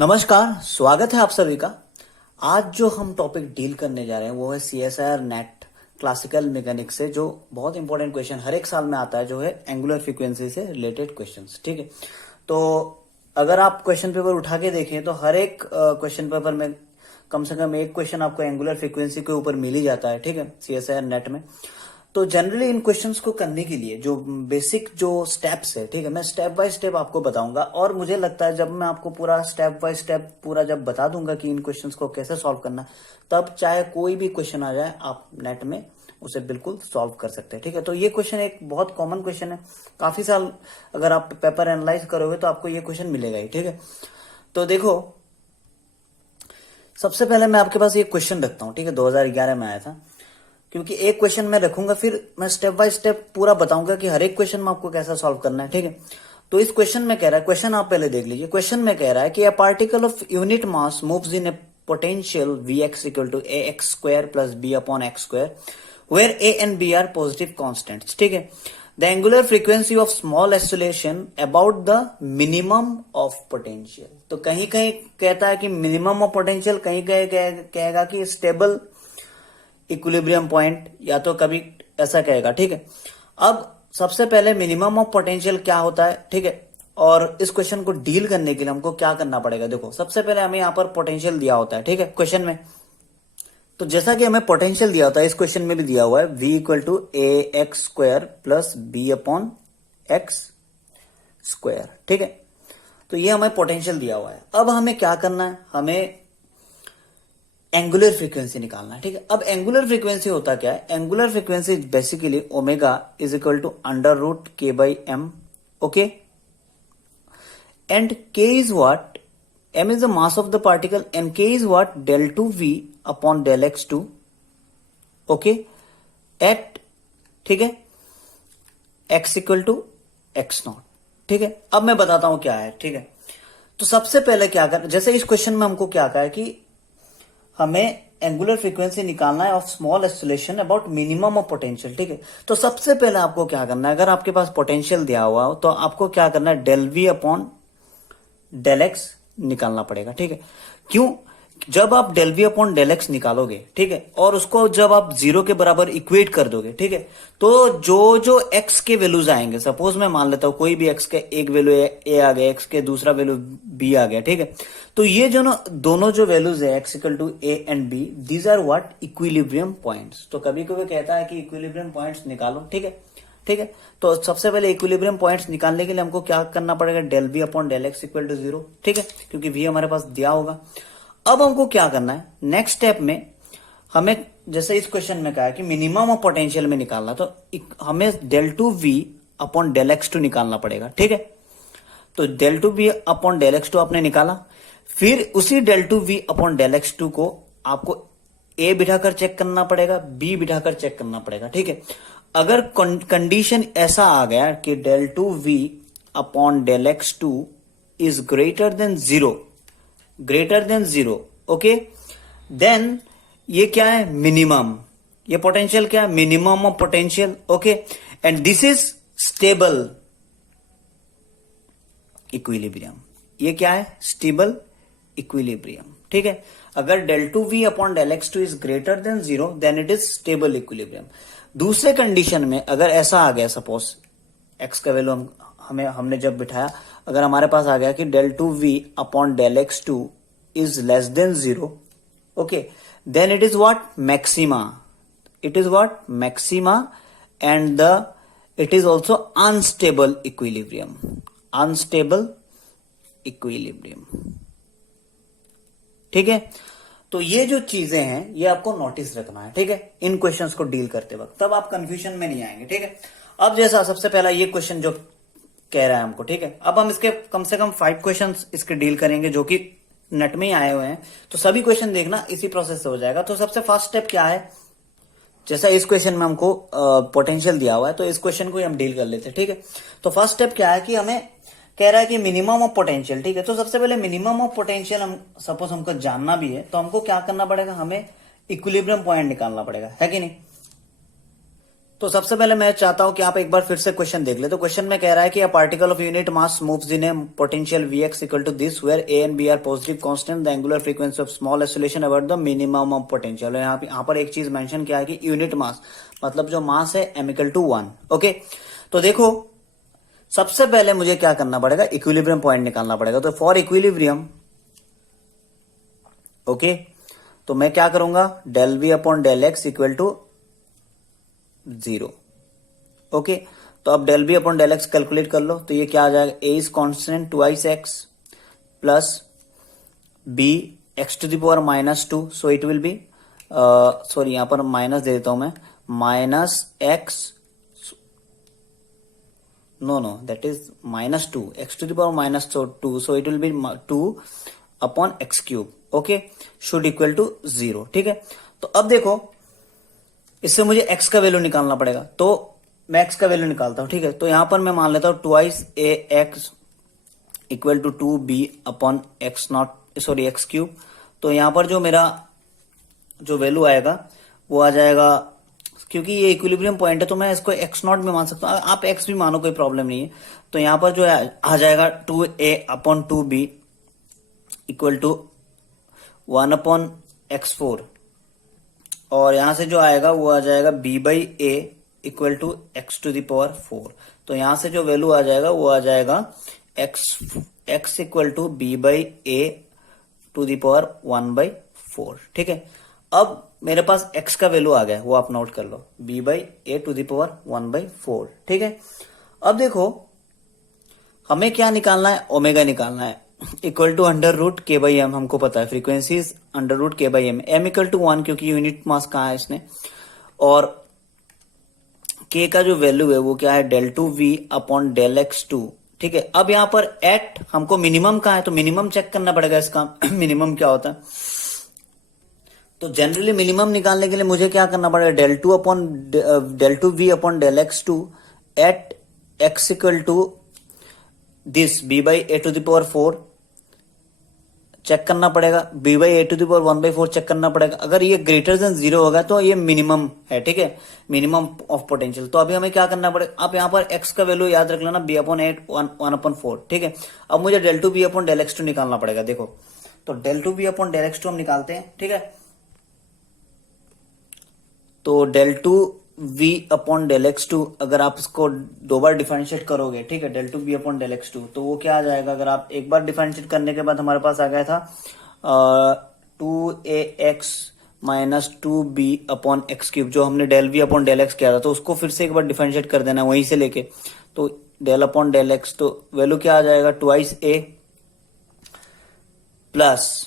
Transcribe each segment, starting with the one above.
नमस्कार, स्वागत है आप सभी का। आज जो हम टॉपिक डील करने जा रहे हैं वो है सीएसआईआर नेट क्लासिकल मैकेनिक्स से जो बहुत इंपॉर्टेंट क्वेश्चन हर एक साल में आता है, जो है एंगुलर फ्रीक्वेंसी से रिलेटेड क्वेश्चंस। ठीक है, तो अगर आप क्वेश्चन पेपर उठा के देखें तो हर एक क्वेश्चन पेपर में कम से कम एक क्वेश्चन आपको एंगुलर फ्रीक्वेंसी के ऊपर मिल ही जाता है। ठीक है, सीएसआईआर नेट में। तो जनरली इन क्वेश्चंस को करने के लिए जो बेसिक जो स्टेप्स है, ठीक है, मैं स्टेप बाय स्टेप आपको बताऊंगा। और मुझे लगता है जब मैं आपको पूरा स्टेप बाय स्टेप पूरा जब बता दूंगा कि इन क्वेश्चंस को कैसे सॉल्व करना, तब चाहे कोई भी क्वेश्चन आ जाए आप नेट में उसे बिल्कुल सॉल्व कर सकते हैं। ठीक है, तो ये क्वेश्चन एक बहुत कॉमन क्वेश्चन है। काफी साल अगर आप पेपर एनालाइज करोगे तो आपको ये क्वेश्चन मिलेगा ही। ठीक है, तो देखो, सबसे पहले मैं आपके पास ये क्वेश्चन रखता हूं। ठीक है, 2011 में आया था। क्योंकि एक क्वेश्चन मैं रखूंगा, फिर मैं स्टेप बाय स्टेप पूरा बताऊंगा कि हर एक क्वेश्चन में आपको कैसा सॉल्व करना है। ठीक है, तो इस क्वेश्चन में कह रहा है, क्वेश्चन आप पहले देख लीजिए। क्वेश्चन में कह रहा है कि a particle of unit mass moves in a potential Vx equal to a x square plus b upon x square where a and b are positive constants. ठीक है, the angular frequency of small acceleration about the minimum of potential. तो कहीं कहीं कहता है कि minimum of potential, कहीं कहीं कहेगा कि स्टेबल इक्विलिब्रियम पॉइंट, या तो कभी ऐसा कहेगा। ठीक है, अब सबसे पहले मिनिमम ऑफ पोटेंशियल क्या होता है। ठीक है, और इस क्वेश्चन को डील करने के लिए हमको क्या करना पड़ेगा। देखो, सबसे पहले हमें यहां पर पोटेंशियल दिया होता है। ठीक है, क्वेश्चन में तो जैसा कि हमें पोटेंशियल दिया होता है, इस क्वेश्चन में भी दिया हुआ है v equal to a x square plus b upon x square. ठीक है, तो ये हमें पोटेंशियल दिया हुआ है। अब हमें क्या करना है, हमें एंगुलर फ्रीक्वेंसी निकालना है। ठीक है, अब एंगुलर फ्रीक्वेंसी होता क्या है। Angular frequency basically omega is equal to under root k by m. Okay, and k is what, m is the mass of the particle and k is what, del two v upon del x two. Okay, at, ठीक है, x equal to x not. ठीक है, अब मैं बताता हूं क्या है। ठीक है, तो सबसे पहले क्या कर, जैसे इस क्वेश्चन में हमको क्या कहा है कि हमें एंगुलर फ्रीक्वेंसी निकालना है of small acceleration about minimum of potential. ठीक है, तो सबसे पहले आपको क्या करना है, अगर आपके पास पोटेंशियल दिया हुआ हो तो आपको क्या करना है, del v upon del x निकालना पड़ेगा। ठीक है, क्यों, जब आप del v upon del x निकालोगे, ठीक है, और उसको जब आप जीरो के बराबर इक्वेट कर दोगे, ठीक है, तो जो जो एक्स के वैल्यूज आएंगे, सपोज मैं मान लेता हूं कोई भी एक्स के एक वैल्यू ए आ गया, एक्स के दूसरा वैल्यू बी आ गया। ठीक है, तो ये जो ना दोनों जो वैल्यूज है x equal to a and b, these are what, equilibrium points. तो कभी कभी कहता है कि इक्विलिब्रियम पॉइंट्स निकालो। ठीक है, ठीक है, तो सबसे पहले इक्विलिब्रियम पॉइंट्स निकालने के लिए हमको क्या करना पड़ेगा, del v upon del x equal to zero. ठीक है, क्योंकि वी हमारे पास दिया होगा। अब हमको क्या करना है, नेक्स्ट स्टेप में हमें, जैसे इस क्वेश्चन में कहा है कि मिनिमम ऑफ पोटेंशियल में निकालना, तो हमें del two v upon del x two निकालना पड़ेगा। ठीक है, तो del two v upon del x two आपने निकाला, फिर उसी del two v upon del x two को आपको ए बिठाकर चेक करना पड़ेगा, बी बिठाकर चेक करना पड़ेगा। ठीक है, अगर कंडीशन ऐसा आ गया कि del two v upon del x two is greater than zero, greater than zero, okay, then ये क्या है, मिनिमम, ये पोटेंशियल क्या है, minimum of potential. Okay, and this is stable equilibrium. ये क्या है, स्टेबल इक्विलिब्रियम। ठीक है, अगर del two v upon del x two is greater than zero, then it is stable equilibrium. दूसरे कंडीशन में अगर ऐसा आ गया, सपोज एक्स का वैल्यू हमने जब बिठाया, अगर हमारे पास आ गया कि del two v upon del x two is less than zero, okay, then it is what, maxima, it is what, maxima, and the it is also unstable equilibrium, unstable equilibrium. ठीक है, तो ये जो चीजें हैं ये आपको नोटिस रखना है। ठीक है, इन क्वेश्चंस को डील करते वक्त, तब आप कंफ्यूजन में नहीं आएंगे। ठीक है, अब जैसा सबसे पहला ये क्वेश्चन जो कह रहा है हमको, ठीक है, अब हम इसके कम से कम 5 क्वेश्चंस इसके डील करेंगे जो कि नेट में ही आए हुए हैं, तो सभी क्वेश्चन देखना इसी प्रोसेस से हो जाएगा। तो सबसे फर्स्ट स्टेप क्या है, जैसा इस क्वेश्चन में हमको पोटेंशियल दिया हुआ है, तो इस क्वेश्चन को ही हम डील कर लेते हैं। ठीक है, तो फर्स्ट स्टेप क्या है कि हमें कह रहा है कि मिनिमम ऑफ पोटेंशियल। ठीक है, तो सबसे पहले मिनिमम ऑफ पोटेंशियल हम सपोज हमको जानना भी है, तो हमको क्या करना पड़ेगा, हमें इक्विलिब्रियम पॉइंट निकालना पड़ेगा, है कि नहीं। तो सबसे पहले मैं चाहता हूं कि आप एक बार फिर से क्वेश्चन देख ले। तो क्वेश्चन में कह रहा है कि a particle of unit mass moves in a potential Vx equal to this where a and b are positive constant the angular frequency of small oscillation about the minimum of potential. यहाँ पर एक चीज mention किया है कि unit mass मतलब जो मास है m इक्वल टू 1। ओके, तो देखो सबसे पहले मुझे क्या करना पड़ेगा, इक्विलिब्रियम पॉइंट निकालना पड़ेगा। तो फॉर इक्विलिब्रियम ओके, तो मैं क्या करूंगा, del v upon del x equal to 0। Okay, तो अब del b upon del x calculate कर लो। तो ये क्या आ जाएगा, a is constant twice x plus b x to the power -2, so it will be sorry यहां पर माइनस दे देता हूं मैं, minus x, no that is -2 x to the power -2, so it will be 2 upon x cube. Okay, should equal to 0। ठीक है, तो अब देखो इससे मुझे x का वैल्यू निकालना पड़ेगा। तो मैं x का वैल्यू निकालता हूं। ठीक है, तो यहां पर मैं मान लेता हूं twice a x equal to 2b upon x not sorry x cube. तो यहां पर जो मेरा जो वैल्यू आएगा वो आ जाएगा, क्योंकि ये इक्विलिब्रियम पॉइंट है तो मैं इसको x नॉट में मान सकता हूं, आप x भी मानो कोई प्रॉब्लम नहीं है। तो यहां पर जो है आ जाएगा 2a upon 2b equal to 1 upon x4, और यहां से जो आएगा वो आ जाएगा b by a equal to x to the power 4। तो यहां से जो वैल्यू आ जाएगा वो आ जाएगा x equal to b by a to the power 1/4। ठीक है, अब मेरे पास x का वैल्यू आ गया, वो आप नोट कर लो, b by a to the power 1/4। ठीक है, अब देखो हमें क्या निकालना है, ओमेगा निकालना है equal to under root k by m. हमको पता है frequency under root k by m, m equal to 1 क्योंकि यूनिट मास कहाँ है इसने, और के का जो वैल्यू है वो क्या है, del two v upon del x two. ठीक है, अब यहां पर एट हमको मिनिमम कहाँ है, तो मिनिमम चेक करना पड़ेगा इसका मिनिमम क्या होता है। तो जनरली मिनिमम निकालने के लिए मुझे क्या करना पड़ेगा, del two v upon del x two at x equal to this b by a to the power 4 check करना पड़ेगा, b by a to the power 1/4 check करना पड़ेगा। अगर ये ग्रेटर देन 0 होगा तो ये मिनिमम है। ठीक है, मिनिमम ऑफ पोटेंशियल। तो अभी हमें क्या करना पड़ेगा, आप यहाँ पर x का वैल्यू याद रख लेना, b अपॉन 8 1 अपॉन 4। ठीक है, अब मुझे del two b upon del x two निकालना पड़ेगा। देखो तो del two b upon del x two हम निकालते हैं। ठीक है, तो del two v upon del x two अगर आप इसको दो बार डिफरेंशिएट करोगे, ठीक है, del two v upon del x two, तो वो क्या आ जाएगा, अगर आप एक बार डिफरेंशिएट करने के बाद हमारे पास आ गया था 2ax minus 2b upon x cube, जो हमने del v upon del x किया था, तो उसको फिर से एक बार डिफरेंशिएट कर देना वहीं से लेके, तो डेल अपॉन डेल एक्स, तो वैल्यू क्या आ जाएगा, twice a plus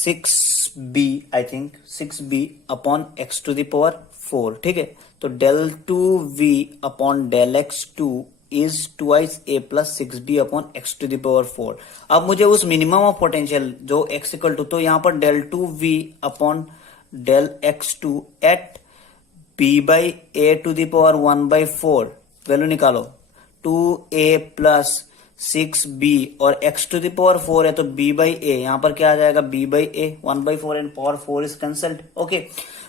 6b I think 6b upon x to the power 4। ठीक है, तो del two v upon del x two is twice a plus 6b upon x to the power 4। अब मुझे उस मिनिमम ऑफ पोटेंशियल जो x इक्वल टू, तो यहां पर del two v upon del x two at b by a to the power 1/4 value निकालो, 2a plus 6b और x to the power 4 है तो b बाई ए, यहां पर क्या आ जाएगा, b by a 1/4 and power 4 is cancelled. Okay,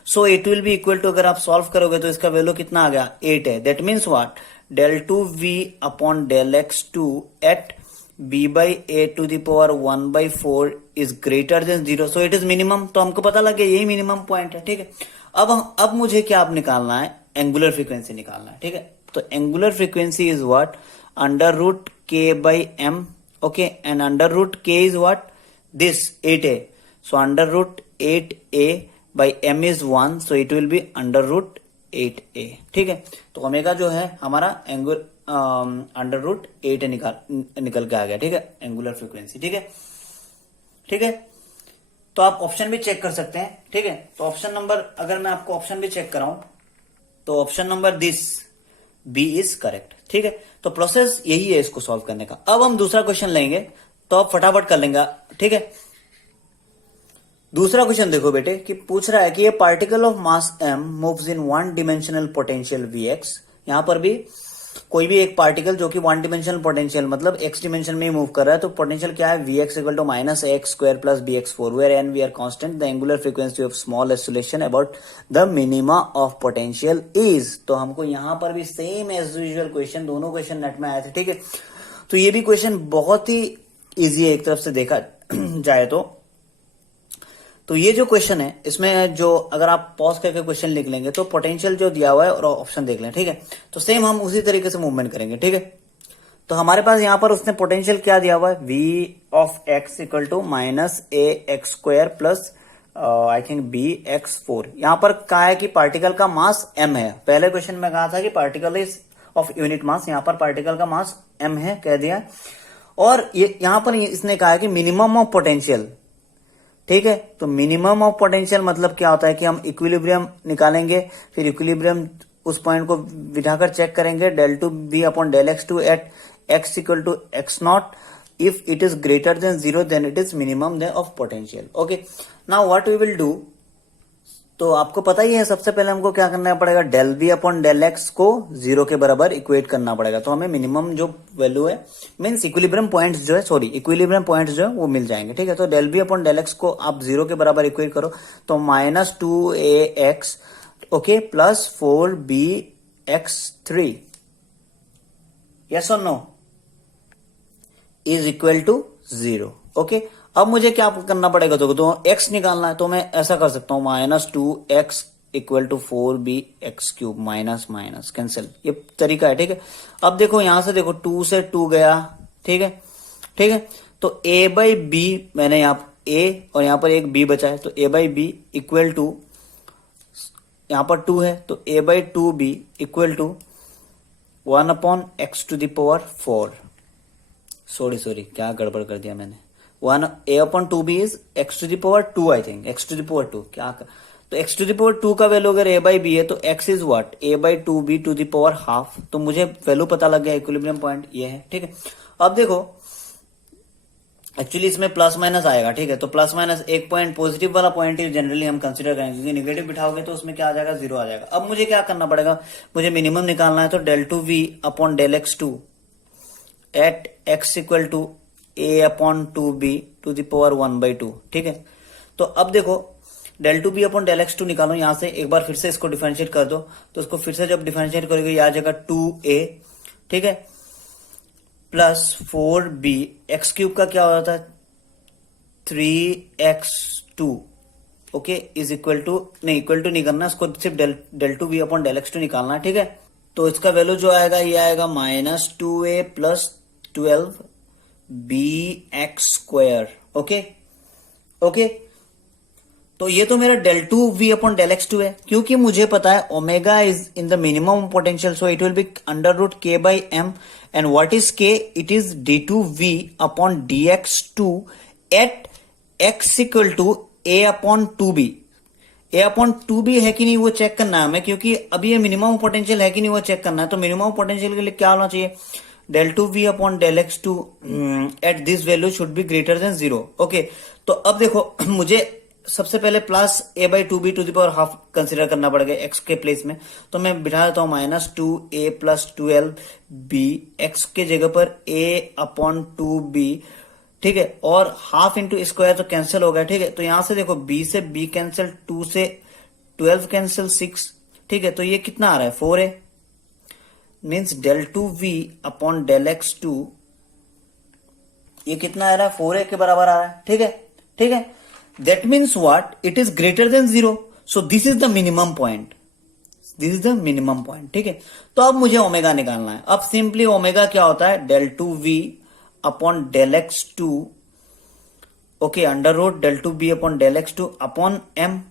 so it will be equal to, अगर आप सॉल्व करोगे तो इसका वैल्यू कितना आ गया, 8 है। That means what, del two v upon del x two at b by a to the power 1/4 is greater than 0, so it is minimum. तो हमको पता लग गया यही मिनिमम पॉइंट है। ठीक है, अब मुझे क्या अब निकालना है, एंगुलर फ्रीक्वेंसी निकालना है। ठीक है, तो angular frequency is what, under root k by m, okay, and under root k is what, this 8a, so under root 8a by m is 1, so it will be under root 8a। ठीक है, तो omega जो है हमारा angular under root 8 निकल के आ गया। ठीक है, एंगुलर फ्रीक्वेंसी। ठीक है, ठीक है, तो आप ऑप्शन भी चेक कर सकते हैं। ठीक है, तो ऑप्शन नंबर, अगर मैं आपको ऑप्शन भी चेक कराऊं तो option number this b is correct. ठीक है, तो प्रोसेस यही है इसको सॉल्व करने का। अब हम दूसरा क्वेश्चन लेंगे तो आप फटाफट कर लेंगे। ठीक है, दूसरा क्वेश्चन देखो बेटे, कि पूछ रहा है कि ये particle of mass m moves in one dimensional potential Vx। यहां पर भी कोई भी एक पार्टिकल जो कि वन डिमेंशनल पोटेंशियल मतलब एक्स डिमेंशन में मूव कर रहा है, तो पोटेंशियल क्या है, v x equal to minus x square plus b x four, where n v are constant, the angular frequency of small oscillation about the minima of potential is. तो हमको यहाँ पर भी सेम एज यूजुअल क्वेश्चन, दोनों question NET में आए थे, ठीक है। तो ये भी क्वेश्चन बहुत ही इजी है एक तरफ से देखा जाए तो ये जो क्वेश्चन है इसमें जो अगर आप पॉज करके क्वेश्चन लिख लेंगे तो पोटेंशियल जो दिया हुआ है और ऑप्शन देख लें, ठीक है। तो सेम हम उसी तरीके से मूवमेंट करेंगे, ठीक है। तो हमारे पास यहां पर उसने पोटेंशियल क्या दिया हुआ है, we of x equal to minus a x square plus I think b x four. यहां पर कहा है कि पार्टिकल का मास m है। पहले क्वेश्चन में कहा था कि पार्टिकल इज ऑफ यूनिट मास, यहां पर पार्टिकल का मास m है कह दिया। और ये यहां पर इसने कहा है कि मिनिमम ऑफ पोटेंशियल, ठीक है। तो मिनिमम ऑफ पोटेंशियल मतलब क्या होता है कि हम इक्विलिब्रियम निकालेंगे, फिर इक्विलिब्रियम उस पॉइंट को बिठाकर चेक करेंगे, del two b upon del x two at x equal to x not, if it is greater than zero then it is minimum then of potential. Okay, now what we will do, तो आपको पता ही है सबसे पहले हमको क्या करना पड़ेगा, del v upon del x को जीरो के बराबर इक्वेट करना पड़ेगा। तो हमें मिनिमम जो वैल्यू है मीन्स इक्विलिब्रियम पॉइंट्स जो है, सॉरी इक्विलिब्रियम पॉइंट्स जो है वो मिल जाएंगे, ठीक है। तो del v upon del x को आप जीरो के बराबर इक्वेट करो तो minus two a x okay plus four b x three, yes और no, is equal to zero. Okay, अब मुझे क्या करना पड़ेगा, तो x निकालना है। तो मैं ऐसा कर सकता हूं minus two x equal to four b x cube, minus minus cancel, ये तरीका है, ठीक है। अब देखो यहां से देखो 2 से 2 गया, ठीक है, ठीक है। तो a बाई बी, मैंने यहाँ a और यहां पर एक b बचा है, तो a by b equal to, यहां पर 2 है तो a by two b equal to 1 upon x to the power 4, sorry क्या गड़बड़ कर दिया मैंने, 1 a upon two b is x to the power 2, I think x to the power 2 क्या कर, तो एक्स टू द पावर 2 का value अगर a बाई बी है तो x is what, a by two b to the power half. तो मुझे value पता लग गया, इक्विलिब्रियम पॉइंट ये है, ठीक है। अब देखो एक्चुअली इसमें प्लस माइनस आएगा, ठीक है। तो प्लस माइनस एक पॉइंट पॉजिटिव वाला पॉइंट ही जनरली हम कंसीडर करेंगे, क्योंकि नेगेटिव बिठाओगे तो उसमें क्या आ जाएगा, जीरो आ जाएगा। अब मुझे क्या करना पड़ेगा, मुझे मिनिमम निकालना है, तो del two v upon del x two at x equal to a upon two b to the power 1/2, ठीक है। तो अब देखो del two b upon del x two निकालो, यहां से एक बार फिर से इसको डिफरेंशिएट कर दो, तो इसको फिर से जब डिफरेंशिएट करोगे ये आ जाएगा 2a, ठीक है, प्लस 4b, एक्स क्यूब का क्या हो जाता है 3x2, okay, is equal to, नहीं इक्वल टू नहीं करना, इसको सिर्फ del two b upon del x two निकालना है, ठीक है। तो इसका वैल्यू जो आएगा ये आएगा minus 2a plus 12 b x square, okay okay. तो ये तो मेरा del two v upon del x two है, क्योंकि मुझे पता है omega is in the minimum potential, so it will be under root k by m, and what is k, it is d two v upon d x two at x equal to a upon two b. A upon two b है कि नहीं वो check करना है हमें, क्योंकि अभी ये मिनिमम पोटेंशियल है कि नहीं वो चेक करना है। तो मिनिमम पोटेंशियल के लिए क्या होना चाहिए, del two v upon del x two at this value should be greater than zero, okay. तो अब देखो मुझे सबसे पहले plus a by two b to the power half consider करना पड़ेगा एक्स के प्लेस में, तो मैं बिठा देता हूं minus 2a plus 12 b, x के जगह पर a अपॉन टू बी, ठीक है, और हाफ इंटू स्क्वायर तो कैंसिल हो गया, ठीक है। तो यहां से देखो b से b कैंसिल, 2 से 12 कैंसिल 6, ठीक है। तो ये कितना आ रहा है 4a, means del two v upon del x two, ये कितना आ रहा है 4a के बराबर आ रहा है, ठीक है, ठीक है। That means what, it is greater than zero, so this is the minimum point, this is the minimum point, ठीक है। तो अब मुझे ओमेगा निकालना है। अब सिंपली ओमेगा क्या होता है, del two v upon del x two, okay, under root del two b upon del x two upon m,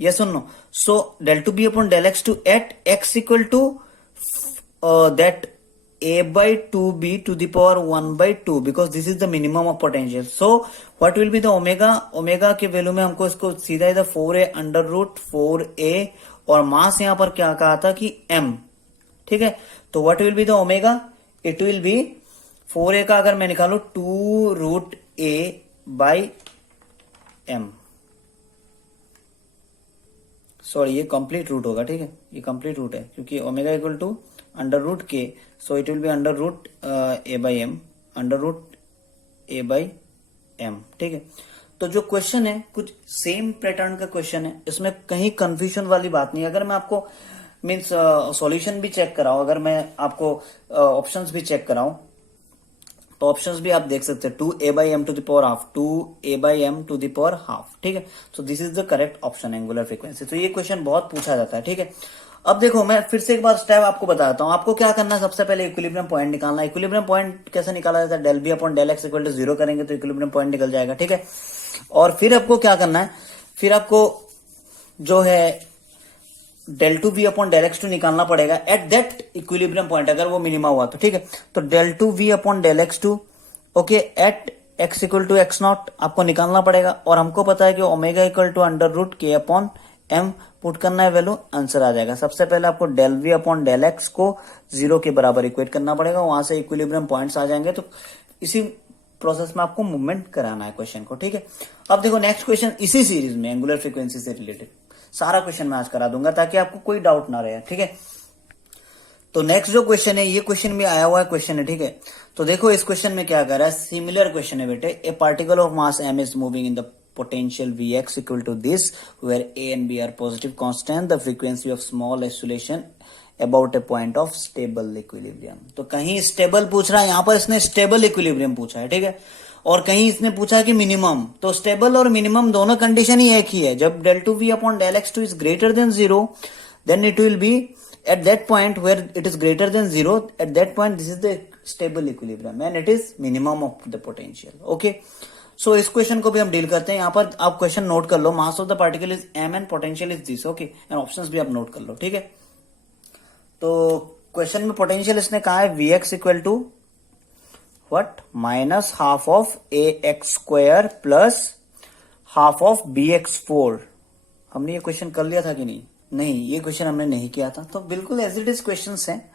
yes और no. So del two b upon del x two at x equal to that a by 2b to the power 1/2, because this is the minimum of potential. So what will be the omega, omega के value में हमको इसको सीधा इधर 4a under root 4a, और मास यहां पर क्या कहा था कि m, ठीक है। तो what will be the omega, it will be 4a का अगर मैं निकालू 2 root a by m, sorry ये कंप्लीट रूट होगा, ठीक है, ये कंप्लीट रूट है, क्योंकि omega equal to under root k, so it will be under root a by m, under root a by m, ठीक है। तो जो क्वेश्चन है कुछ सेम पैटर्न का क्वेश्चन है, इसमें कहीं कंफ्यूजन वाली बात नहीं है। अगर मैं आपको मीन्स सॉल्यूशन भी चेक कराऊं, अगर मैं आपको ऑप्शंस भी चेक कराऊं, तो ऑप्शंस भी आप देख सकते हैं, 2a by m to the power half, 2a by m to the power half, ठीक है। So this is the correct option, angular frequency. तो ये क्वेश्चन बहुत पूछा जाता है, ठीक है। अब देखो मैं फिर से एक बार स्टेप आपको बताता हूं। आपको क्या करना है, सबसे पहले इक्विलिब्रियम पॉइंट निकालना है। इक्विलिब्रियम पॉइंट कैसे निकाला जाता है, del b upon del x equal to 0 करेंगे तो इक्विलिब्रियम पॉइंट निकल जाएगा, ठीक है। और फिर आपको क्या करना है, फिर आपको जो है del two v upon del x two निकालना पड़ेगा एट दैट इक्विलिब्रियम पॉइंट, अगर वो मिनिमा हुआ तो, ठीक है। तो del two v upon del x two, okay, at x equal to x not आपको निकालना पड़ेगा। और हमको पता है कि omega equal to under root k upon m put करना है, वैल्यू आंसर आ जाएगा। सबसे पहले आपको del v upon del x को 0 के बराबर इक्वेट करना पड़ेगा, वहां से इक्विलिब्रियम पॉइंट्स आ जाएंगे। तो इसी प्रोसेस में आपको मूवमेंट कराना है क्वेश्चन को, ठीक है। अब देखो नेक्स्ट क्वेश्चन इसी सीरीज में एंगुलर फ्रीक्वेंसी से रिलेटेड सारा क्वेश्चन मैं आज करा दूंगा ताकि आपको कोई डाउट ना रहे, ठीक है। तो नेक्स्ट जो क्वेश्चन है, ये क्वेश्चन भी आया हुआ है क्वेश्चन है, ठीक है। तो देखो इस क्वेश्चन में क्या कर रहा है, सिमिलर क्वेश्चन है बेटे। ए particle of mass m is moving in the potential Vx equal to this where A and B are positive constant, the frequency of small oscillation about a point of stable equilibrium। तो कहीं stable पूछ रहा है, यहां पर इसने stable equilibrium पूछा है, ठीक है। और कहीं इसने पूछा है कि मिनिमम, तो स्टेबल और मिनिमम दोनों कंडीशन ही एक ही है। जब del two v upon del x two is greater than 0 then it will be at that point where it is greater than 0, at that point this is the stable equilibrium and it is minimum of the potential, okay। so इस question को भी हम deal करते हैं। यहाँ पर आप question note कर लो, mass of the particle is m and potential is this, okay, and options भी आप नोट कर लो, ठीक है। तो क्वेश्चन में पोटेंशियल इसने कहा है Vx equal to what, minus half of a x square plus half of b x 4। हमने ये क्वेश्चन कर लिया था कि नहीं, ये क्वेश्चन हमने नहीं किया था। तो बिल्कुल एज इट इज क्वेश्चंस हैं,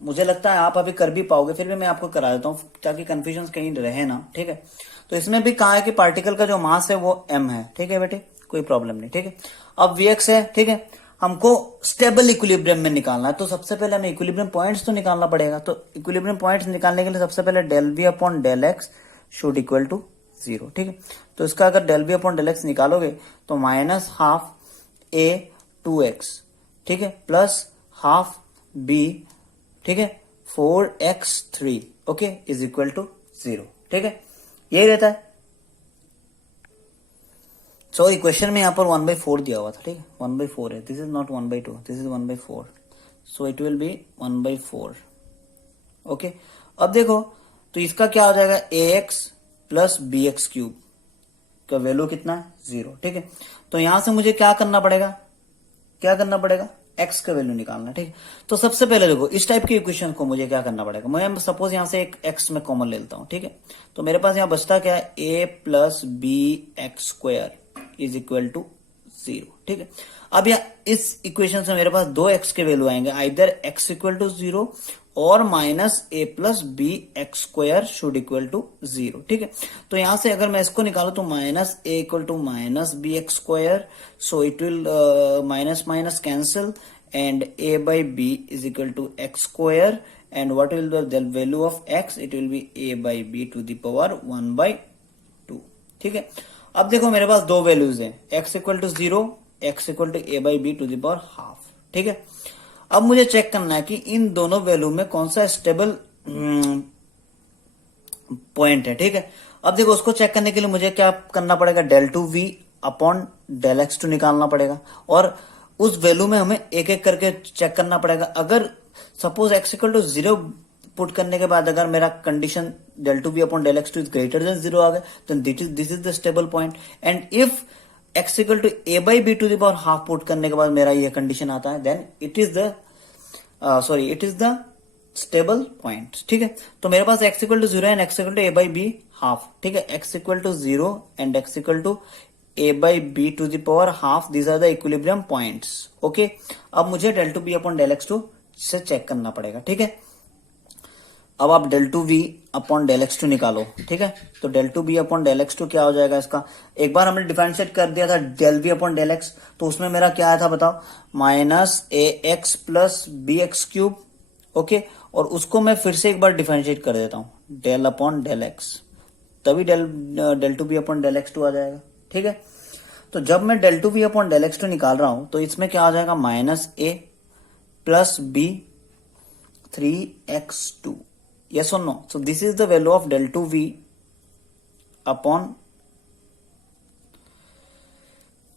मुझे लगता है आप अभी कर भी पाओगे, फिर भी मैं आपको करा देता हूं ताकि कंफ्यूजन कहीं रहे ना, ठीक है। तो इसमें भी कहा है कि पार्टिकल का जो मास है वो m है, ठीक है बेटे, कोई प्रॉब्लम नहीं, ठीक है। अब Vx है, ठीक है, हमको स्टेबल इक्विलिब्रियम में निकालना है। तो सबसे पहले हमें इक्विलिब्रियम पॉइंट्स तो निकालना पड़ेगा। तो इक्विलिब्रियम पॉइंट्स निकालने के लिए सबसे पहले del v upon del x should equal to 0, ठीक है। तो इसका अगर del v upon del x निकालोगे तो माइनस हाफ ए 2x, ठीक है, प्लस हाफ b, ठीक है, 4x3, okay, is equal to 0, ठीक है, यही रहता है। सॉरी क्वेश्चन में यहां पर 1/4 दिया हुआ था, ठीक है, 1/4 है, this is not 1/2, this is 1/4, so it will be 1/4, okay. अब देखो तो इसका क्या हो जाएगा, ax plus b x cube का वैल्यू कितना है 0, ठीक है। तो यहां से मुझे क्या करना पड़ेगा, x का वैल्यू निकालना है, ठीक है। तो सबसे पहले देखो इस टाइप के इक्वेशन को मुझे क्या करना पड़ेगा, मैं सपोज यहां से एक x में कॉमन ले लेता हूं, ठीक है। तो मेरे पास यहां बचता क्या है, a plus b x square is equal to 0, ठीक है। अब यहाँ इस इक्वेशन से मेरे पास 2x के वैल्यू आएंगे, आइदर x इक्वल टू 0 और minus a plus b x square should equal to 0, ठीक है। तो यहां से अगर मैं इसको निकालू तो minus a equal to minus b x square, so it will minus minus cancel and a by b is equal to x square and what will the value of x, it will be a by b to the power 1/2, ठीक है। अब देखो मेरे पास दो values हैं, x equal to 0, x equal to a by b to the power half, ठीक है। अब मुझे चेक करना है कि इन दोनों वैल्यू में कौन सा स्टेबल पॉइंट है, ठीक है। अब देखो उसको चेक करने के लिए मुझे क्या करना पड़ेगा, del two v upon del x two निकालना पड़ेगा और उस वैल्यू में हमें एक एक करके चेक करना पड़ेगा। अगर suppose x equal to 0 put करने के बाद अगर मेरा condition del two v upon del x two is greater than 0 आ गया, then this is the stable point. And if x equal to a by b to the power half put करने के बाद मेरा ये कंडीशन आता है, then it is the stable point, ठीक है। तो मेरे पास x equal to 0 and x equal to a by b half, ठीक है, x equal to 0 and x equal to a by b to the power half, these are the equilibrium points, okay. अब मुझे del two b upon del x two से check करना पड़ेगा, ठीक है। अब आप del two v upon del x two निकालो, ठीक है। तो del two b upon del x two क्या हो जाएगा, इसका एक बार हमने डिफरेंशिएट कर दिया था del v upon del x, तो उसमें मेरा क्या आया था बताओ, minus a x plus b x cube okay, और उसको मैं फिर से एक बार डिफरेंशिएट कर देता हूं, डेल अपॉन डेल एक्स, तभी del two b upon del x two आ जाएगा। ठीक है, तो जब मैं del two b upon del x two निकाल रहा हूं तो इसमें क्या आ जाएगा, minus a plus b 3x2, yes or no? So this is the value of del 2v upon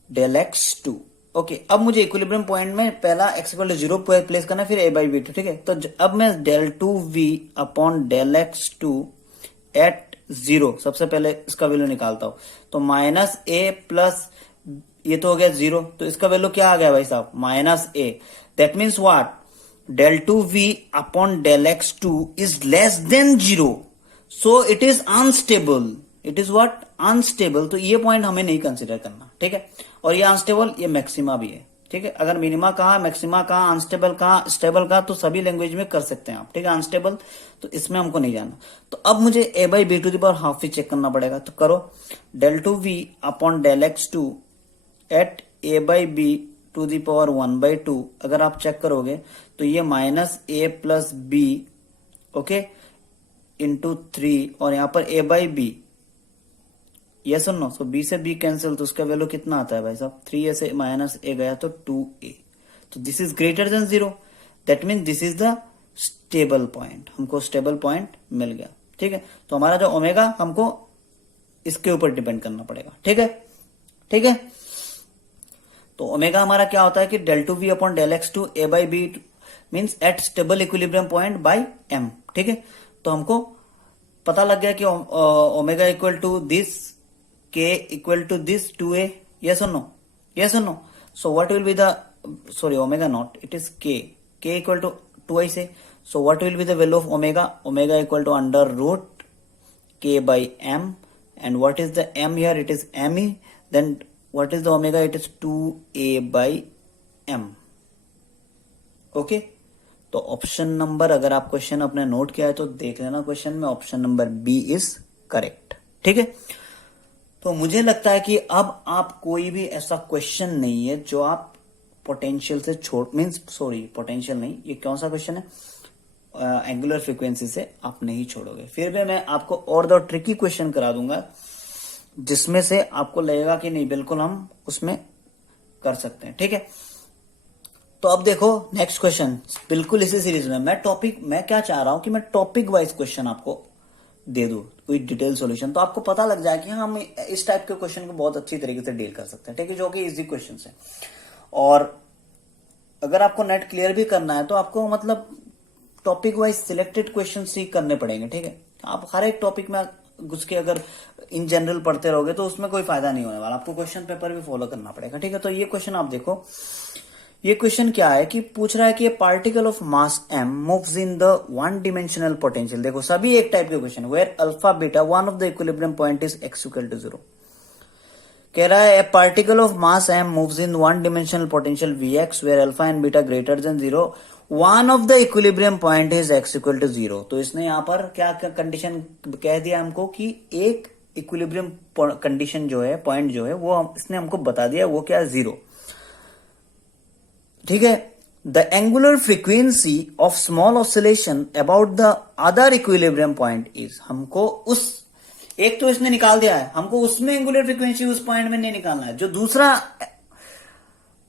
del x2। Okay, अब मुझे इक्विलिब्रियम पॉइंट में पहला x इक्वल टू 0 प्लेस करना है, फिर a बाई बी टू। ठीक है, तो अब मैं del 2v upon del x2 eight 0 सबसे पहले इसका वैल्यू निकालता हूं, तो माइनस a प्लस ये तो हो गया 0, तो इसका वैल्यू क्या आ गया भाई साहब, minus a। That means what, del 2v upon del x2 is less than 0, so it is unstable, it is what, unstable। तो ये पॉइंट हमें नहीं कंसिडर करना। ठीक है, और ये अनस्टेबल, ये मैक्सिमा भी है। ठीक है, अगर मिनिमा कहा, मैक्सिमा कहा, अनस्टेबल कहा, स्टेबल कहा, तो सभी लैंग्वेज में कर सकते हैं आप। ठीक है, अनस्टेबल तो इसमें हमको नहीं जाना। तो अब मुझे a by b to the power half ही चेक करना पड़ेगा, तो करो del 2v upon del x2 at a by b to the power 1/2। अगर आप चेक करोगे तो ये minus a plus b, okay, into 3, और यहां पर a बाई बी, ये सुनो, सो b से b कैंसिल, तो उसका वैल्यू कितना आता है भाई साहब, 3a से माइनस a गया तो 2a। तो this is greater than 0, that mean this is the stable point, हमको स्टेबल पॉइंट मिल गया। ठीक है, तो हमारा जो ओमेगा हमको इसके ऊपर डिपेंड करना पड़ेगा। ठीक है, ठीक है, तो ओमेगा हमारा क्या होता है कि del 2v upon del x2 a by b means at stable equilibrium point by m। ठीक है, तो हमको पता लग गया कि omega equal to this, k equal to this 2a, yes or no, yes or no? So what will be the, sorry, omega not, it is k equal to 2i say, so what will be the value of omega equal to under root k by m, and what is the m here, it is me, then what is the omega, it is 2a by m। Okay, तो option number, अगर आप question अपने note किया है तो देख लेना, question में option number b is correct. ठीक है, तो मुझे लगता है कि अब आप कोई भी ऐसा क्वेश्चन नहीं है जो आप पोटेंशियल से छोड़, मीन्स सॉरी पोटेंशियल नहीं, ये कौन सा क्वेश्चन है, एंगुलर फ्रीक्वेंसी से आप नहीं छोड़ोगे। फिर भी मैं आपको और दो ट्रिकी क्वेश्चन करा दूंगा जिसमें से आपको लगेगा कि नहीं बिल्कुल हम उसमें कर सकते हैं। ठीक है, तो अब देखो नेक्स्ट क्वेश्चन बिल्कुल इसी सीरीज में, मैं क्या चाह रहा हूं कि मैं टॉपिक वाइज क्वेश्चन आपको दे दूं, कोई डिटेल सॉल्यूशन, तो आपको पता लग जाए कि हम इस टाइप के क्वेश्चन को बहुत अच्छी तरीके से डील कर सकते हैं। ठीक है, जो कि इजी क्वेश्चन है, और अगर आपको नेट क्लियर भी करना है तो आपको मतलब टॉपिक वाइज सिलेक्टेड क्वेश्चन ही करने पड़ेंगे। ठीक है, आप हर एक टॉपिक में घुस के अगर इन जनरल पढ़ते रहोगे तो उसमें कोई फायदा नहीं होने वाला, आपको क्वेश्चन पेपर भी फॉलो करना पड़ेगा। ठीक है, तो ये क्वेश्चन आप देखो, ये क्वेश्चन क्या है कि पूछ रहा है कि particle of mass m moves in the one dimensional potential. देखो सभी एक टाइप के question, where alpha beta one of the equilibrium point is x equal to 0। कह रहा है a particle of mass m moves in one dimensional potential vx where alpha and beta greater than 0, one of the equilibrium point is x equal to 0। तो इसने यहां पर क्या condition कह दिया हमको कि एक इक्विलिब्रियम कंडीशन जो है, पॉइंट जो है वो इसने हमको बता दिया, वो क्या है, 0। ठीक है, the angular frequency of small oscillation about the other equilibrium point is, हमको उस एक तो इसने निकाल दिया है, हमको उसमें एंगुलर फ्रीक्वेंसी उस पॉइंट में नहीं निकालना है, जो दूसरा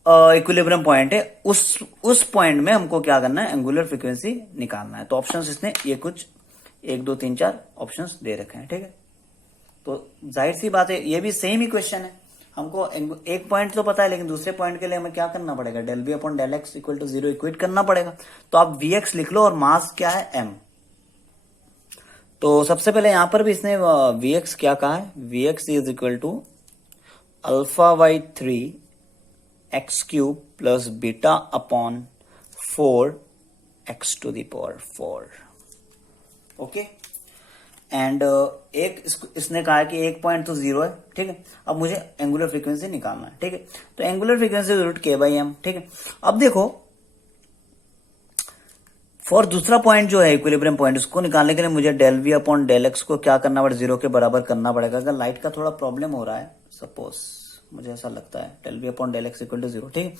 इक्विलिब्रियम पॉइंट है उस पॉइंट में हमको क्या करना है, एंगुलर फ्रीक्वेंसी निकालना है। तो ऑप्शंस इसने ये कुछ 1 2 3 4 ऑप्शंस दे रखे हैं। ठीक है, तो जाहिर सी बात है ये भी सेम ही क्वेश्चन है, हमको एक पॉइंट तो पता है लेकिन दूसरे पॉइंट के लिए हमें क्या करना पड़ेगा, del b upon del x equal to 0 equate करना पड़ेगा। तो आप वीएक्स लिख लो और मास क्या है, m। तो सबसे पहले यहां पर भी इसने वीएक्स क्या कहा है, v x is equal to alpha by 3 x cube plus beta upon 4 x to the power 4। Okay, and एक इसने कहा है कि एक पॉइंट तो 0 है। ठीक है, अब मुझे एंगुलर फ्रीक्वेंसी निकालना है। ठीक है, तो angular frequency root k by m. ठीक है, अब देखो फॉर दूसरा पॉइंट जो है इक्विलिब्रियम पॉइंट, उसको निकालने के लिए मुझे del v upon del x को क्या करना पड़ेगा, 0 के बराबर करना पड़ेगा। अगर लाइट का थोड़ा प्रॉब्लम हो रहा है, सपोज मुझे ऐसा लगता है del b upon del x equal to 0, ठीक है।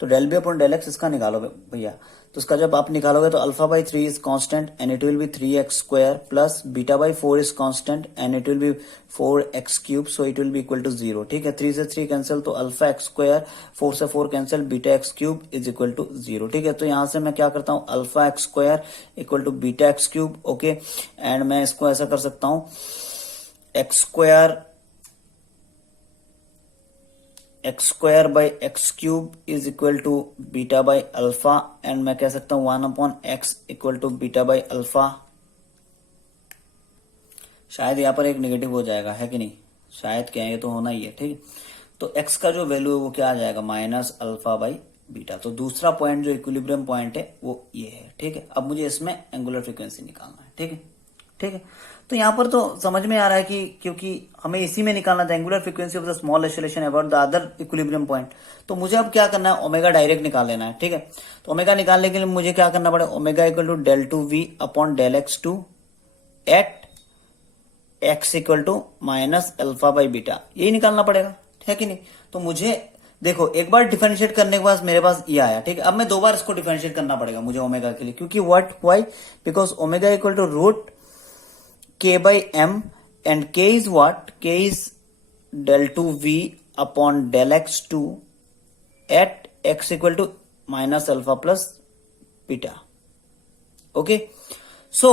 तो del b upon del x इसका निकालो भैया, तो इसका जब आप निकालोगे तो alpha by 3 is constant and it will be 3x square plus beta by 4 is constant and it will be 4x cube, so it will be equal to 0, ठीक है। 3 से 3 कैंसिल, तो अल्फा एक्स स्क्वायर, 4 से 4 cancel, beta x cube is equal to 0, ठीक है। तो यहां से मैं क्या करता हूं, alpha x square equal to beta x cube, okay. And मैं इसको ऐसा कर सकता हूं, x square by x cube is equal to beta by alpha, and मैं कह सकता हूं 1 upon x equal to beta by alpha. शायद यहां पर एक नेगेटिव हो जाएगा, है कि नहीं, शायद क्या है, ये तो होना ही है, ठीक है। तो एक्स का जो वैल्यू है वो क्या आ जाएगा, माइनस अल्फा बाई बीटा। तो दूसरा पॉइंट जो इक्विलिब्रियम पॉइंट है वो ये है, ठीक है। अब मुझे इसमें एंगुलर फ्रीक्वेंसी निकालना है, ठीक है, ठीक है। तो यहां पर तो समझ में आ रहा है कि क्योंकि हमें इसी में निकालना था angular frequency of the small oscillation about the other equilibrium point, तो मुझे अब क्या करना है, ओमेगा डायरेक्ट निकाल लेना है, ठीक है। तो ओमेगा निकालने के लिए मुझे क्या करना पड़ेगा, omega equal to del two v upon del x two at x equal to minus alpha by beta, यही निकालना पड़ेगा, है कि नहीं। तो मुझे देखो एक बार डिफरेंशिएट करने के बाद मेरे पास ये आया, ठीक है। अब मैं 2 बार इसको डिफरेंशिएट करना पड़ेगा मुझे ओमेगा के लिए, क्योंकि what why, because omega equal to root k by m and k is what, k is del 2 v upon del x2 at x equal to minus alpha plus beta, okay. So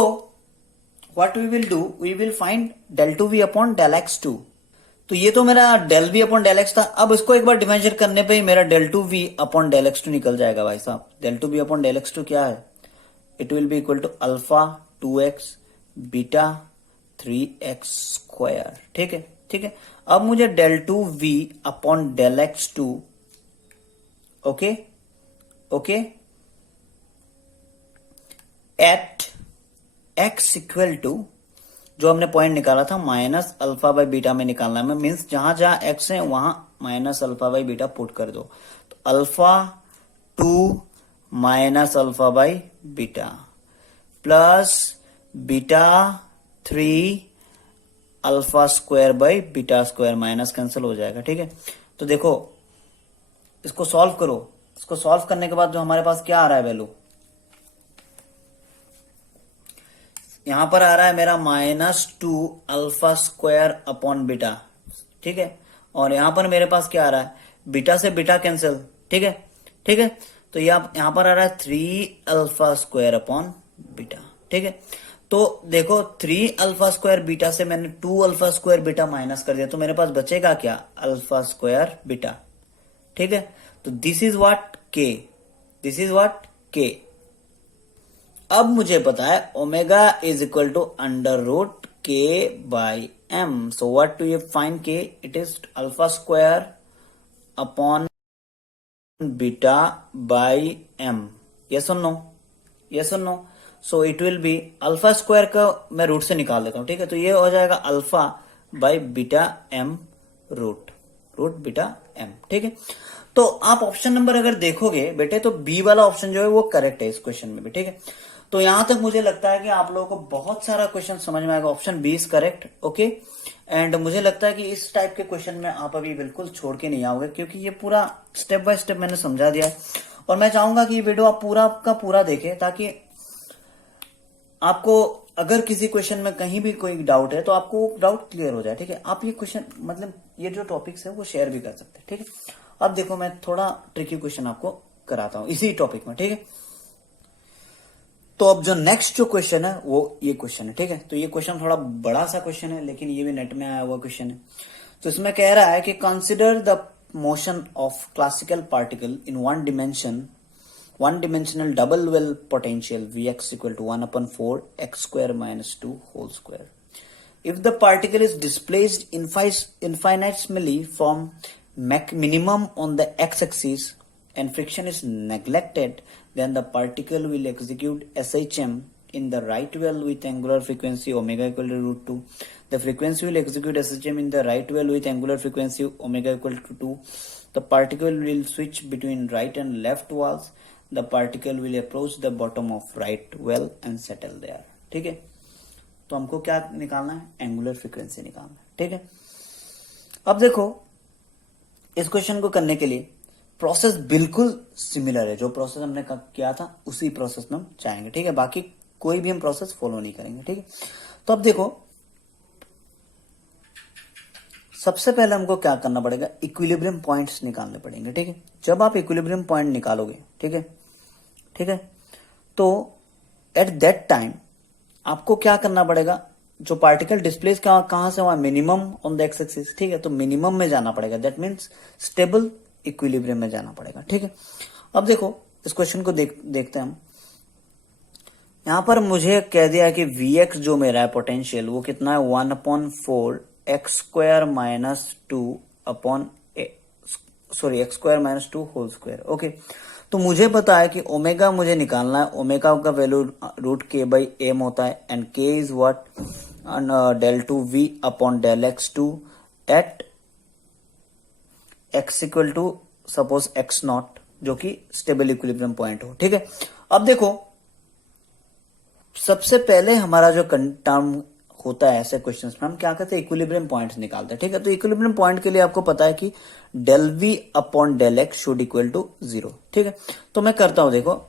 what we will do, we will find del 2 v upon del x2। तो ये तो मेरा del v upon del x था, अब इसको एक बार differentiate करने पे ही मेरा del 2 v upon del x2 निकल जाएगा भाई साहब। del 2 v upon del x2 क्या है, it will be equal to alpha 2x beta 3x square, ठीक है, ठीक है। अब मुझे del 2 v upon del x2, okay okay, at x equal to, जो हमने पॉइंट निकाला था माइनस अल्फा बाई बीटा में निकालना है, मीन्स जहां जहां x है वहां minus alpha by beta put कर दो। तो alpha 2 minus alpha by beta plus beta 3 alpha square by beta square, minus cancel हो जाएगा, ठीक है। तो देखो इसको सॉल्व करो, इसको सॉल्व करने के बाद जो हमारे पास क्या आ रहा है वैल्यू, यहां पर आ रहा है मेरा -2 अल्फा स्क्वायर अपॉन बीटा, ठीक है। और यहां पर मेरे पास क्या आ रहा है, बीटा से बीटा कैंसिल, ठीक है, ठीक है। तो यहां पर आ रहा है 3 अल्फा स्क्वायर अपॉन बीटा, ठीक है। तो देखो 3 अल्फा स्क्वायर बीटा से मैंने 2 अल्फा स्क्वायर बीटा माइनस कर दिया, तो मेरे पास बचेगा क्या, अल्फा स्क्वायर बीटा, ठीक है। तो this is what k, this is what k. अब मुझे पता है omega is equal to under root k by m, so what do you find k, it is alpha square upon beta by m, yes और no, yes और no. So it will be alpha square का मैं root से निकाल देता हूं, ठीक है। तो ये हो जाएगा alpha by beta m root beta m, ठीक है। तो आप ऑप्शन नंबर अगर देखोगे बेटे तो बी वाला ऑप्शन जो है वो करेक्ट है इस क्वेश्चन में भी, ठीक है। तो यहां तक मुझे लगता है कि आप लोगों को बहुत सारा क्वेश्चन समझ में आएगा, option b is correct, okay. And मुझे लगता है कि इस टाइप के क्वेश्चन में आप अभी बिल्कुल छोड़ के नहीं आओगे, क्योंकि ये पूरा स्टेप बाय स्टेप मैंने समझा दिया है। और मैं चाहूंगा कि ये वीडियो आप पूरा का पूरा देखें, ताकि आपको अगर किसी क्वेश्चन में कहीं भी कोई डाउट है तो आपको डाउट क्लियर हो जाए, ठीक है। आप ये क्वेश्चन मतलब ये जो टॉपिक्स है वो शेयर भी कर सकते हैं, ठीक है। अब देखो मैं थोड़ा ट्रिकी क्वेश्चन आपको कराता हूं इसी टॉपिक में, ठीक है। तो अब जो नेक्स्ट जो क्वेश्चन है वो ये क्वेश्चन है, ठीक है। तो ये क्वेश्चन थोड़ा बड़ा सा क्वेश्चन है, लेकिन ये भी नेट में आया हुआ क्वेश्चन है। तो इसमें कह रहा है कि consider the motion of classical particle in one dimensional double well potential Vx equal to 1 upon 4 x square minus 2 whole square. If the particle is displaced infinitesimally from minimum on the x-axis and friction is neglected, then the particle will execute SHM in the right well with angular frequency omega equal to root 2. The frequency will execute SHM in the right well with angular frequency omega equal to 2. The particle will switch between right and left walls. The particle will approach the bottom of right well and settle there, ठीक है। तो हमको क्या निकालना है, angular frequency निकालना है, ठीक है। अब देखो इस क्वेश्चन को करने के लिए प्रोसेस बिल्कुल सिमिलर है, जो प्रोसेस हमने किया था उसी प्रोसेस में हम जाएंगे, ठीक है। बाकी कोई भी हम प्रोसेस फॉलो नहीं करेंगे, ठीक है। तो अब देखो, सबसे पहले हमको क्या करना पड़ेगा, इक्विलिब्रियम पॉइंट्स निकालने पड़ेंगे, ठीक है। जब आप इक्विलिब्रियम पॉइंट निकालोगे, ठीक है, ठीक है, तो एट दैट टाइम आपको क्या करना पड़ेगा, जो पार्टिकल डिस्प्लेस कहां से हुआ, minimum on the x axis, ठीक है। तो मिनिमम में जाना पड़ेगा, दैट मीन्स स्टेबल इक्विलिब्रियम में जाना पड़ेगा, ठीक है। अब देखो इस क्वेश्चन को देखते हैं हम। यहां पर मुझे कह दिया है कि Vx जो मेरा है पोटेंशियल, वो कितना है, 1/4 x square minus 2 upon x square minus 2 whole square, okay. तो मुझे पता है कि ओमेगा मुझे निकालना है, ओमेगा का वैल्यू √k/m होता है, and k is what, del2v upon del(x2) at x equal to suppose x0, जो कि स्टेबल इक्विलिब्रियम पॉइंट हो, ठीक है। अब देखो, सबसे पहले हमारा जो टर्म होता है ऐसे क्वेश्चंस में, हम क्या करते हैं, इक्विलिब्रियम पॉइंट्स निकालते हैं, ठीक है। तो इक्विलिब्रियम पॉइंट के लिए आपको पता है कि del v upon del(x) should equal to 0, ठीक है। तो मैं करता हूं, देखो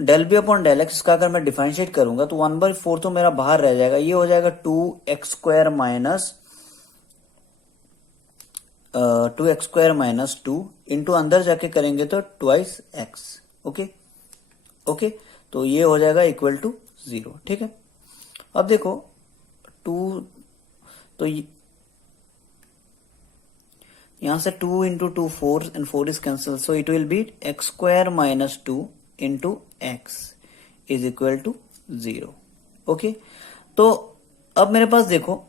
del v अपॉन del(x) इसका अगर मैं डिफरेंशिएट करूंगा तो 1/4 तो मेरा बाहर रह जाएगा, ये हो जाएगा 2x² माइनस 2 इंटू अंदर जाके करेंगे तो 2x, ओके ओके। तो ये हो जाएगा इक्वल टू 0, ठीक है। अब देखो 2, तो यहां से 2 into 2 4 and 4 is cancel, so it will be x² minus 2 into x is equal to 0, okay. तो अब मेरे पास देखो,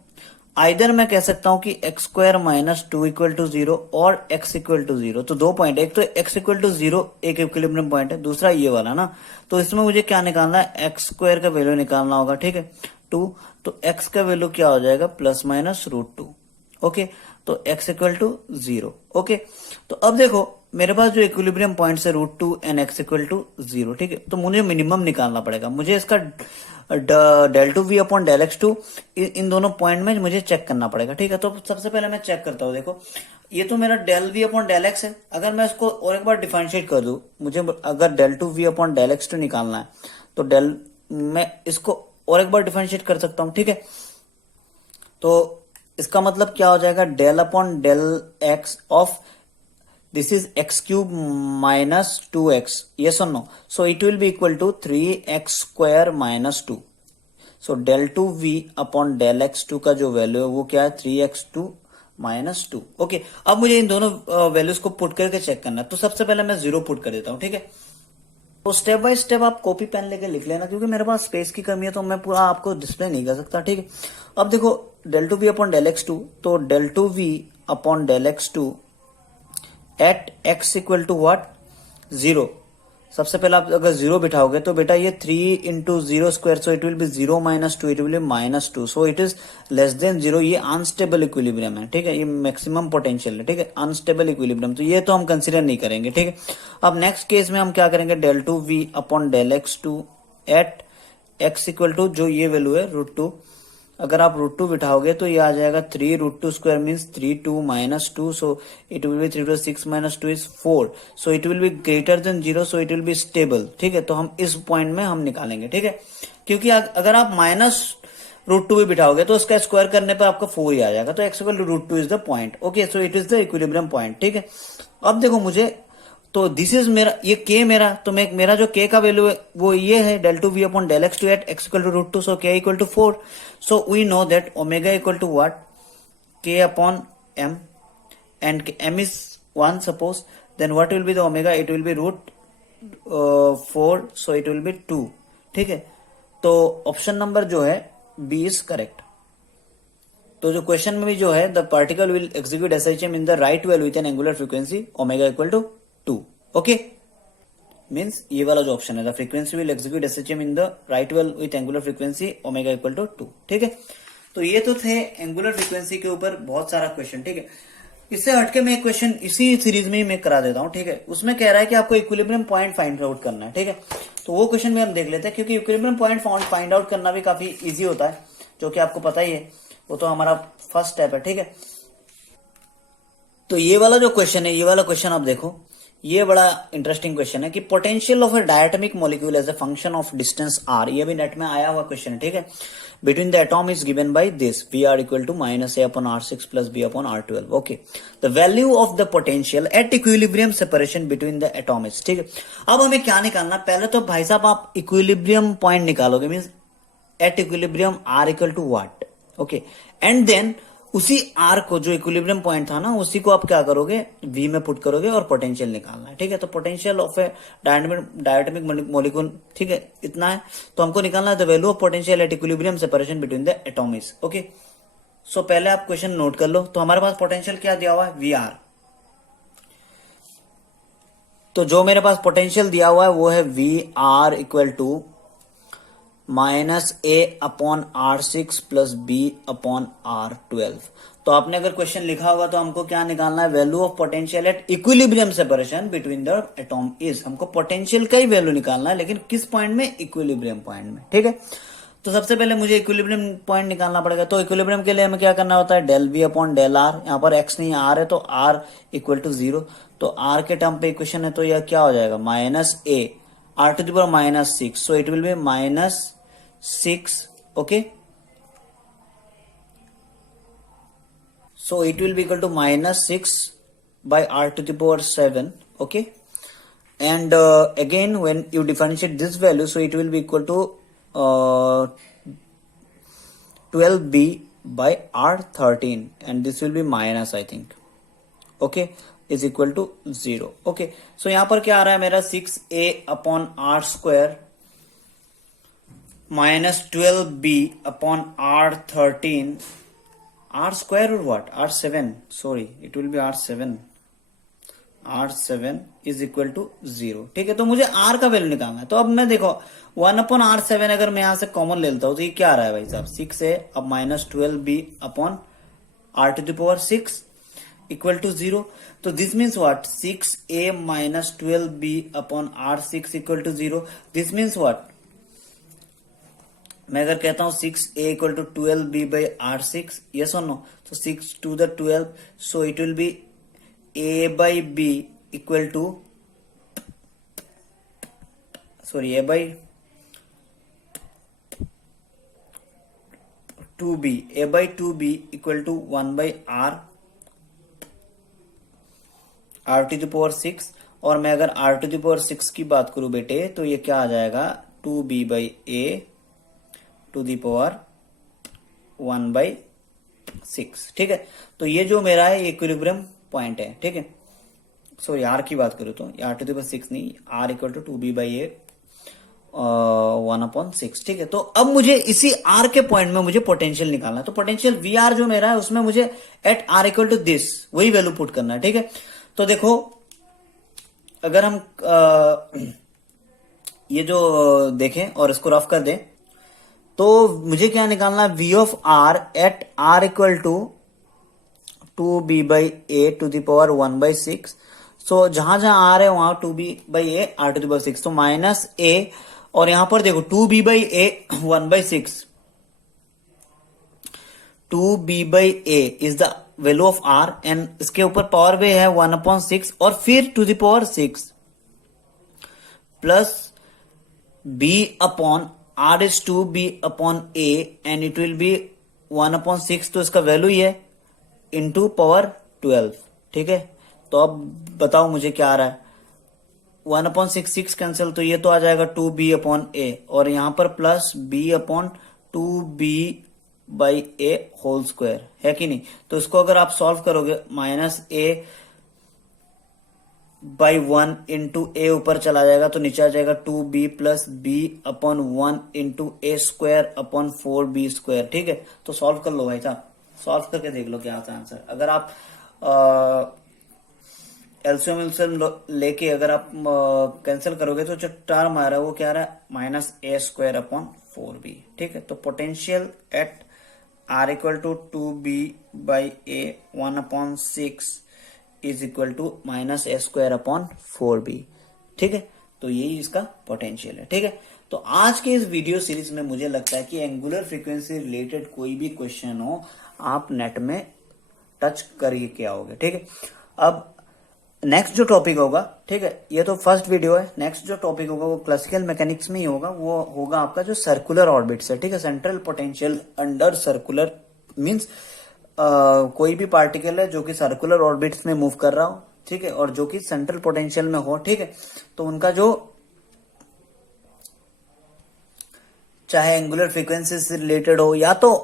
आइदर मैं कह सकता हूं कि x² माइनस 2 इक्वल टू 0 और x इक्वल टू 0। तो 2 पॉइंट, एक तो x इक्वल टू 0 एक इक्विलिब्रियम पॉइंट है, दूसरा ये वाला ना। तो इसमें मुझे क्या निकालना है, x² का वैल्यू निकालना होगा, ठीक है, 2। तो x का वैल्यू क्या हो जाएगा, प्लस माइनस √2, ओके। तो x इक्वल टू 0, ओके। तो अब देखो मेरे पास जो इक्विलिब्रियम पॉइंट है √2 एंड x इक्वल टू 0, ठीक है। तो मुझे मिनिमम निकालना पड़ेगा, मुझे इसका del2v अपॉन del(x2) इन दोनों पॉइंट में मुझे चेक करना पड़ेगा, ठीक है। तो सबसे पहले मैं चेक करता हूं, देखो ये तो मेरा del v अपॉन del(x) है। अगर मैं इसको और एक बार डिफरेंशिएट कर दूं, मुझे अगर del2v अपॉन del(x2) निकालना है तो मैं इसको और एक बार डिफरेंशिएट कर सकता हूं, ठीक है। तो इसका मतलब क्या हो जाएगा, del upon del(x) of this is x³ minus 2x, yes or no? So it will be equal to 3x² minus 2. So del2v upon del(x2) का जो वैल्यू है वो क्या है, 3x2 minus 2, ओके। अब मुझे इन दोनों वैल्यूज को पुट करके चेक करना है। तो सबसे पहले मैं 0 पुट कर देता हूं, ठीक है। तो स्टेप बाय स्टेप आप कॉपी पेन लेके लिख लेना, क्योंकि मेरे पास स्पेस की कमी है तो मैं पूरा आपको डिस्प्ले नहीं कर सकता, ठीक है। अब देखो del2v अपॉन del(x2), तो del2v upon del(x2) at x equal to what, 0। सबसे पहले आप अगर 0 बिठाओगे तो बेटा ये 3 into 0 square, so it will B 0 minus 2, it will be -2, so it is less then 0। ये अनस्टेबल इक्विलिब्रियम है, ठीक है, ये मैक्सिमम पोटेंशियल है, ठीक है, अनस्टेबल इक्विलिब्रियम, तो ये तो हम कंसीडर नहीं करेंगे, ठीक है। अब नेक्स्ट केस में हम क्या करेंगे, del2v upon del(x2) at x equal to, जो ये वैल्यू है √2, अगर आप √2 बिठाओगे तो ये आ जाएगा 3 √2 square means 3 2 minus 2, so it will B 3 to 6 minus 2 is 4, so it will B greater than 0, so it will be stable, ठीक है। तो हम इस पॉइंट में हम निकालेंगे, ठीक है, क्योंकि अगर आप माइनस √2 भी बिठाओगे तो उसका स्क्वायर करने पर आपका 4 ही आ जाएगा। तो x equal to √2 is the point, okay, so it is the equilibrium point, ठीक है। अब देखो मुझे, तो दिस इज मेरा, ये k मेरा, तो मेरा जो k का वैल्यू है वो ये है del2v upon del(x2) at x equal to √2, so k equal to 4, so we know that omega equal to what, k upon m, and m is 1 suppose, then what will be the omega, it will be √4, so it will be 2, ठीक है। तो option number जो है B is correct. तो जो question में भी जो है, the particle will execute SHM in the right well with an angular frequency omega equal to 2, okay, means ये वाला जो ऑप्शन है, the frequency will execute SHM in the right well with angular frequency omega equal to 2, ठीक है। तो ये तो थे एंगुलर फ्रीक्वेंसी के ऊपर बहुत सारा क्वेश्चन, ठीक है। इससे हटके मैं एक क्वेश्चन इसी सीरीज में ही मैं करा देता हूं, ठीक है। उसमें कह रहा है कि आपको इक्विलिब्रियम पॉइंट फाइंड आउट करना है, ठीक है। तो वो क्वेश्चन में हम देख लेते हैं, क्योंकि इक्विलिब्रियम पॉइंट फाइंड आउट करना भी काफी इजी होता है, जो कि आपको पता ही है, वो तो हमारा फर्स्ट स्टेप है, ठीक है। तो ये वाला जो क्वेश्चन है, ये वाला क्वेश्चन आप देखो, ये बड़ा इंटरेस्टिंग क्वेश्चन है कि potential of a diatomic molecule as a function of distance r, ये भी नेट में आया हुआ क्वेश्चन है, ठीक है, between the atom is given by this v r equal to minus a upon r six plus b upon r 12। Okay, the value of the potential at equilibrium separation between the atoms, ठीक है। अब हमें क्या निकालना, पहले तो भाई साहब आप इक्विलिब्रियम पॉइंट निकालोगे, means at equilibrium r equal to what, okay, and then उसी आर को, जो इक्विलिब्रियम पॉइंट था ना, उसी को आप क्या करोगे, वी में पुट करोगे और पोटेंशियल निकालना है, ठीक है। तो potential of a diatomic molecule, ठीक है, इतना है। तो हमको निकालना है the value of potential at equilibrium separation between the atoms. Okay, so पहले आप क्वेश्चन नोट कर लो। तो हमारे पास पोटेंशियल क्या दिया हुआ है, वी आर। तो जो मेरे पास पोटेंशियल दिया हुआ है वो है v r equal to minus a upon r six plus b upon r 12। तो आपने अगर क्वेश्चन लिखा होगा तो हमको क्या निकालना है, value of potential at equilibrium separation between the atom is, हमको पोटेंशियल का ही वैल्यू निकालना है, लेकिन किस पॉइंट में, इक्विलिब्रियम पॉइंट में, ठीक है। तो सबसे पहले मुझे इक्विलिब्रियम पॉइंट निकालना पड़ेगा। तो इक्विलिब्रियम के लिए हमें क्या करना होता है, del v upon del r, यहाँ पर एक्स नहीं आर है तो आर इक्वल टू 0। तो आर के टर्म पे इक्वेशन है, तो यह क्या हो जाएगा, minus a r to the power minus 6, so it will be minus 6, okay, so it will be equal to minus 6 by r to the power 7, okay, and again when you differentiate this value, so it will be equal to 12b by r13, and this will be minus, I think, okay, is equal to 0, okay। so यहां पर क्या आ रहा है मेरा, 6a upon r square minus 12b upon r13, r square or what, r7, sorry it will be r7 is equal to 0, ठीक है। तो मुझे r का वैल्यू निकालना है। तो अब मैं देखो 1 अपॉन r7 अगर मैं यहां से कॉमन ले लेता हूं तो ये क्या आ रहा है भाई साहब, 6a अब minus 12b upon r to the power 6 equal to 0। तो this means what, 6a minus 12b upon r6 equal to 0। This means what, मैं अगर कहता हूं 6a equal to 12b by r6, yes और नो, तो 6 to the 12, so it will be a by b equal to, sorry a by 2b equal to 1 by r to the power 6। और मैं अगर r to the power 6 की बात करूं बेटे, तो ये क्या आ जाएगा, 2b by a to the power 1 by 6, ठीक है। तो ये जो मेरा है इक्विलिब्रियम पॉइंट है, ठीक है। सॉरी आर की बात करूं तो आर टू दी पावर 6 नहीं, r equal to 2b by a 1/6, ठीक है। तो अब मुझे इसी आर के पॉइंट में मुझे पोटेंशियल निकालना है। तो पोटेंशियल वी आर जो मेरा है उसमें मुझे at r equal to this वही वैल्यू पुट करना है, ठीक है। तो देखो अगर हम ये जो देखें और इसको रफ कर दें, तो मुझे क्या निकालना है, we of r at r equal to 2b by a to the power 1/6। So जहां जहां आर है वहां 2b by a r to the power 6, तो माइनस ए, और यहां पर देखो 2b by a 1/6, 2b by a is the value of r, and इसके ऊपर पावर भी है 1/6 और फिर to the power 6 plus b upon r is 2b upon a and it will be 1/6, तो इसका वैल्यू ही है इंटू पावर 12, ठीक है। तो अब बताओ मुझे क्या आ रहा है, 1/6 6 कैंसिल, तो ये तो आ जाएगा 2b अपॉन a, और यहां पर plus b upon 2b by a whole square है कि नहीं। तो इसको अगर आप सॉल्व करोगे, minus a by 1 into a ऊपर चला जाएगा तो नीचे आ जाएगा 2b plus b upon 1 into a square upon 4b square, ठीक है। तो सॉल्व कर लो भाई साहब, सॉल्व करके देख लो क्या आता है आंसर। अगर आप एलसीएम लेके अगर आप कैंसिल करोगे तो जो टर्म आ रहा है वो क्या आ रहा है, minus a square upon 4b, ठीक है। तो potential at r equal to 2b by a 1/6 is equal to minus a square upon 4b, ठीक है। तो यही इसका पोटेंशियल है, ठीक है। तो आज के इस वीडियो सीरीज में मुझे लगता है कि एंगुलर फ्रीक्वेंसी रिलेटेड कोई भी क्वेश्चन हो आप नेट में टच करके आओगे, ठीक है। अब नेक्स्ट जो टॉपिक होगा, ठीक है, ये तो फर्स्ट वीडियो है, नेक्स्ट जो टॉपिक होगा वो क्लासिकल मैकेनिक्स में ही होगा, वो होगा आपका जो सर्कुलर ऑर्बिट्स है, ठीक है, central potential under circular means कोई भी पार्टिकल है जो कि सर्कुलर ऑर्बिट्स में मूव कर रहा हो, ठीक है, और जो कि सेंट्रल पोटेंशियल में हो, ठीक है, तो उनका जो चाहे एंगुलर फ्रीक्वेंसी से रिलेटेड हो या तो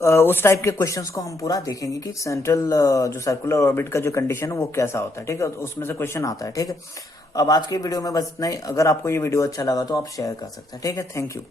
उस टाइप के क्वेश्चंस को हम पूरा देखेंगे कि सेंट्रल जो सर्कुलर ऑर्बिट का जो कंडीशन है वो कैसा होता है, ठीक है, उसमें से क्वेश्चन आता है, ठीक है। अब आज की वीडियो में बस इतना ही। अगर आपको ये वीडियो अच्छा लगा तो आप शेयर कर सकते हैं, ठीक है। Thank you.